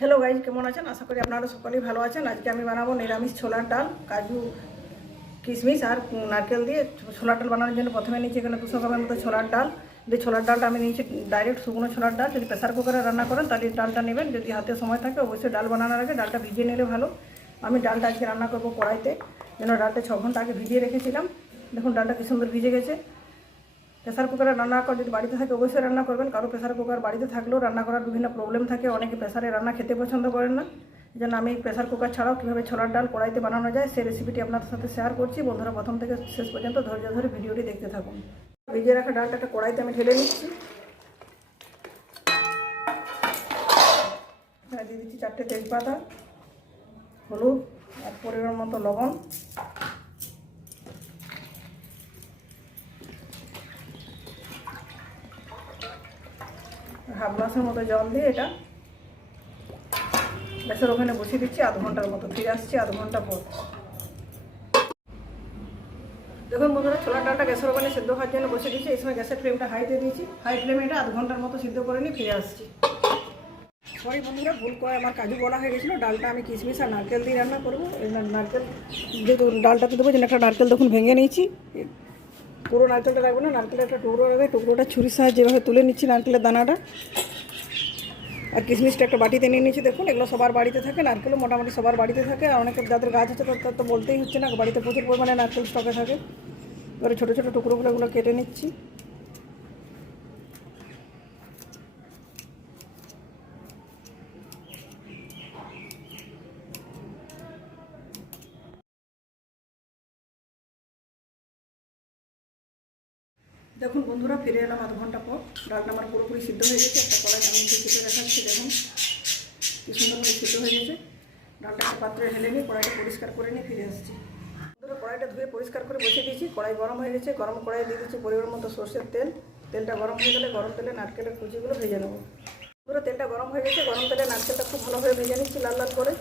Hello guys, কেমন আছেন? আশা করি আপনারা সকলেই ভালো আছেন। আজকে আমি বানাবো নিরামিষ ছোলার ডাল, কাজু কিশমিশ আর নারকেল দিয়ে ছোলার ডাল বানানোর জন্য প্রথমে নিয়েছি এখানে 200 গ্রামের মতো ছোলার ডাল। যে ছোলার ডালটা আমি নিয়েছি ডাইরেক্ট শুকনো ছোলার ডাল। যদি প্রেসার কুকারে রান্না করেন তাহলে ডালটা নেবেন। যদি হাতে সময় থাকে অবশ্যই ডাল বানানোর আগে ডালটা ভিজিয়ে নিলে ভালো। আমি ডালটা আজকে রান্না করবো কড়াইতে, যেন ডালটা 6 ঘন্টা আগে ভিজিয়ে রেখেছিলাম। দেখুন ডালটা কি সুন্দর ভিজে গেছে। প্রেসার কুকারে রান্না করা যদি বাড়িতে থাকে অবশ্যই রান্না করবেন। কারো প্রেসার কুকার বাড়িতে থাকলেও রান্না করার বিভিন্ন প্রবলেম থাকে, অনেকে প্রেসারে রান্না খেতে পছন্দ করেন না। এই জন্য আমি প্রেসার কুকার ছাড়াও কীভাবে ছোলার ডাল কড়াইতে বানানো যায় সেই রেসিপিটি আপনাদের সাথে শেয়ার করছি। বন্ধুরা প্রথম থেকে শেষ পর্যন্ত ধৈর্য ধরে ভিডিওটি দেখতে থাকুন। ভিজিয়ে রাখা ডালটাকে কড়াইতে আমি ঢেলে নিচ্ছি। এখানে দিয়ে দিচ্ছি 4টে তেজপাতা, হলুদ, এক পরিমাণ মতো লবণ, হাফ গ্লাসের মতো জল দিয়ে এটা গ্যাসের ওখানে বসিয়ে দিচ্ছি আধ ঘন্টার মতো। ফিরে আসছি আধ ঘন্টা পর। দেখুন বন্ধুরা, ছোলার ডালটা গ্যাসের ওখানে সিদ্ধ হওয়ার জন্য বসে দিচ্ছি। এই সময় গ্যাসের ফ্লেমটা হাইতে দিয়েছি। হাই ফ্লেমে এটা আধ ঘন্টার মতো সিদ্ধ করে নিয়ে ফিরে আসছি। সরি বন্ধুরা, ভুল করে আমার কাজু বলা হয়ে গেছিলো। ডালটা আমি কিশমিশ আর নারকেল দিয়ে রান্না করবো। এই নারকেল যেহেতু ডালটাতে দেবো, যেন একটা নারকেল দেখুন ভেঙে নিয়েছি। পুরো নারকেলটা রাখবো না, নারকেলের একটা টুকরো রাখবে। টুকরোটা ছুরির সাহায্যে যেভাবে তুলে নিচ্ছি নারকেলের দানাটা। আর কিশমিশটা একটা বাটিতে নিয়ে নিচ্ছি। দেখুন এগুলো সবার বাড়িতে থাকে, নারকেলও মোটামুটি সবার বাড়িতে থাকে। আর অনেকে যাদের গাছ আছে তার তো বলতেই হচ্ছে না, বাড়িতে প্রচুর পরিমাণে নারকেল স্টকে থাকে। এবারে ছোটো ছোটো টুকরোগুলো এগুলো কেটে নিচ্ছি। দেখুন বন্ধুরা, ফিরে এলাম আধ ঘন্টা পর। ডালটা আমার পুরোপুরি সিদ্ধ হয়ে গেছে। একটা কড়াই আমি চেপে দেখাচ্ছি। দেখুন কি সুন্দরভাবে সিদ্ধ হয়ে গেছে। ডালটা একটা পাত্রে ঢেলে নিয়ে কড়াইটা পরিষ্কার করে নিয়ে ফিরে আসছি। বন্ধুরা, কড়াইটা ধুয়ে পরিষ্কার করে বসিয়ে দিয়েছি। কড়াই গরম হয়ে গেছে। গরম কড়াই দিয়ে দিচ্ছি পরিমাণ মতো সর্ষের তেল। তেলটা গরম হয়ে গেলে গরম তেলে নারকেলের কুচিগুলো ভেজে নেবো। পুরো তেলটা গরম হয়ে গেছে। গরম তেলে নারকেলটা খুব ভালোভাবে ভেজে নিচ্ছি লাল লাল করে।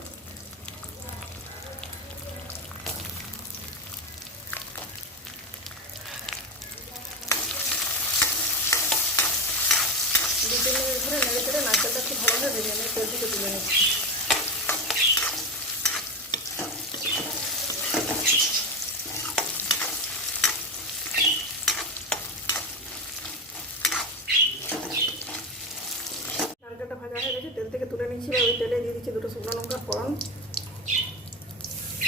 দু তিন মিনিট ধরে নেড়ে চেড়ে নারকেলটা খুব ভালোভাবে ভেজে নিয়ে তেল থেকে তুলে নিচ্ছি। নারকেলটা ভাজা হয়ে গেছে, তেল থেকে তুলে নিচ্ছি। ওই তেলে দিয়ে দিচ্ছি 2টো শুকনো লঙ্কা ফোড়ন,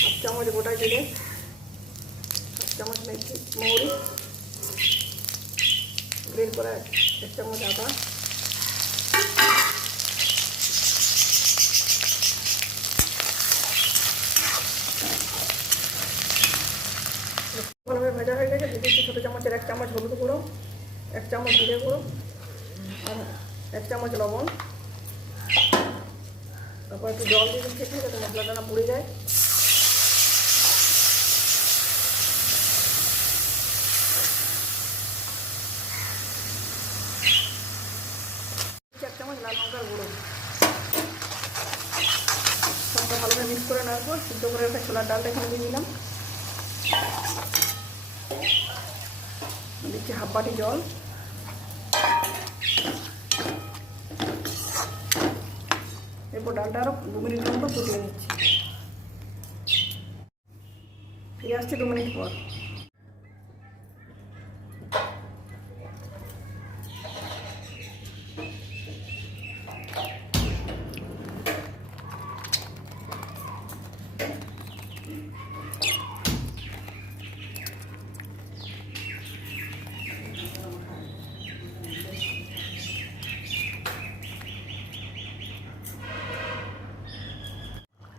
হাফ চামচ গোটা জিরে, হাফ চামচ মেথি মৌরি, গ্রেট করা 1 চামচ আদা, ভালোভাবে ভাজা হয়ে গেছে। দিয়ে দিচ্ছি ছোটো চামচের 1 চামচ হলুদ গুঁড়ো, 1 চামচ জিরে গুঁড়ো আর 1 চামচ লবণ। তারপর একটু জল দিয়ে দিচ্ছি যাতে মশলাটা না পুড়ে যায়। 1 চামচ লাল লঙ্কার গুঁড়ো। সবটা ভালোভাবে মিক্স করে নেওয়ার পর সিদ্ধ করে রাখা ছোলার ডালটা এখানে দিয়ে দিলাম। দিচ্ছি হাফ বাটি জল। এরপর ডালটা আরও 2 মিনিটের মতো ফুটিয়ে নিচ্ছি। ফিরে আসছি 2 মিনিট পর।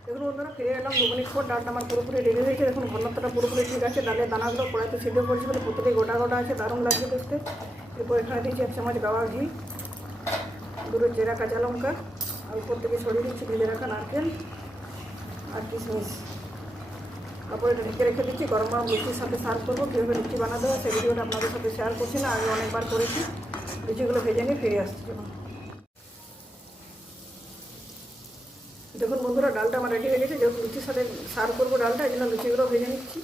দেখুন বন্ধুরা, ফিরে এলাম 2 মিনিট পর। ডালটা আমার পুরোপুরি রেডি হয়েছে। দেখুন ঘনত্বটা পুরোপুরি ঠিক আছে। ডালের দানাগুলো কড়াইতে সিদ্ধ করছি বলে প্রত্যেকে গোটা গোটা আছে, দারুণ লাগছে দেখতে। এরপর এখানে দিচ্ছি 1 চামচ গাওয়া ঘি, 2টো চেরা কাঁচা লঙ্কা, আর উপর থেকে ছড়িয়ে দিচ্ছি ভেজে রাখা নারকেল আর কিশমিশ। তারপরে এটা ঢেকে রেখে দিচ্ছি। গরম গরম লুচির সাথে সার্ভ করবো। কীভাবে লুচি বানাতে হয় সেই ভিডিওটা আপনাদের সাথে শেয়ার করছি না, আমি অনেকবার করেছি। লুচিগুলো ভেজে নিয়ে ফিরে আসছি। দেখুন বন্ধুরা, ডালটা আমার রেডি হয়ে গেছে। যেহেতু লুচির সাথে সার্ভ করবো ডালটা, এই জন্য লুচিগুলো ভেজে নিচ্ছি।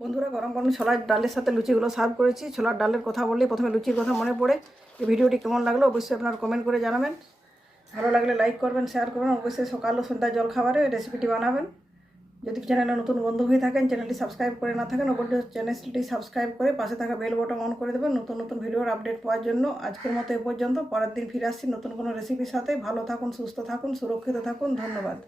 বন্ধুরা, গরম গরম ছোলার ডালের সাথে লুচিগুলো সার্ভ করেছি। ছোলার ডালের কথা বললেই প্রথমে লুচির কথা মনে পড়ে। এই ভিডিওটি কেমন লাগলো অবশ্যই আপনারা কমেন্ট করে জানাবেন। ভালো লাগলে লাইক করবেন, শেয়ার করবেন। অবশ্যই সকাল ও সন্ধ্যায় জলখাবারে রেসিপিটি বানাবেন। যদি চ্যানেলে নতুন বন্ধু হয়ে থাকেন, চ্যানেলটি সাবস্ক্রাইব করে না থাকেন, অবশ্যই চ্যানেলটি সাবস্ক্রাইব করে পাশে থাকা বেল বটন অন করে দেবেন নতুন নতুন ভিডিওর আপডেট পাওয়ার জন্য। আজকের মতো এ পর্যন্ত। পরের দিন ফিরে আসছি নতুন কোনো রেসিপির সাথে। ভালো থাকুন, সুস্থ থাকুন, সুরক্ষিত থাকুন। ধন্যবাদ।